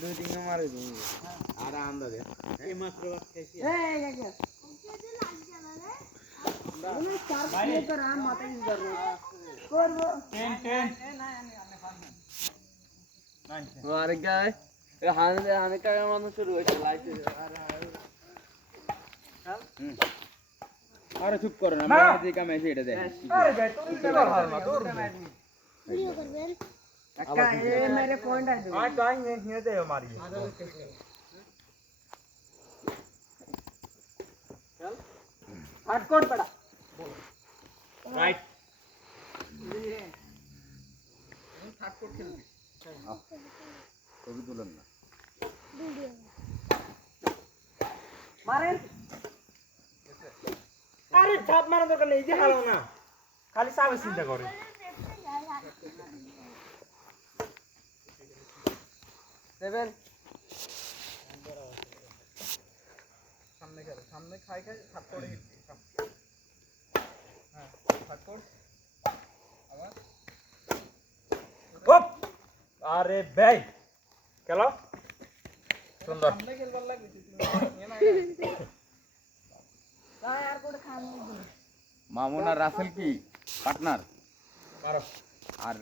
দুই তিন মারে দিই আর আন্দাজে এই মাত্র খাইছি এই কাকা তুমি চার প্লেট কর আম মাথা ইউজ করব 10 না আমি খান আরে গায় এ হানে কাকা মানুষ শুরু হইছে লাইতে আরে চুপ করো না আমরা যে কাম আছে এটা দেখ এই ভাই তোর দেবার হাল না তোর ভিডিও করবেন কাকা এ মেরে পয়েন্ট আছে আর টাইম নিয়ে দে মারি चल हार्ड कोड पड़ा राइट ये हार्ड कोड खेल कभी दुलन ना वीडियो मारे अरे छाप मारने दरकार नहीं जे हालो ना खाली सावे चिंता करे सेवन सामने खाई खाई हाथ कोड़े हां हाथ कोड़ আবার ওপ আরে ভাই খেলো সুন্দর সামনে খেলবার লাগবে না यार কোড় খান মামুন আর রাসেল কি পার্টনার মারো আর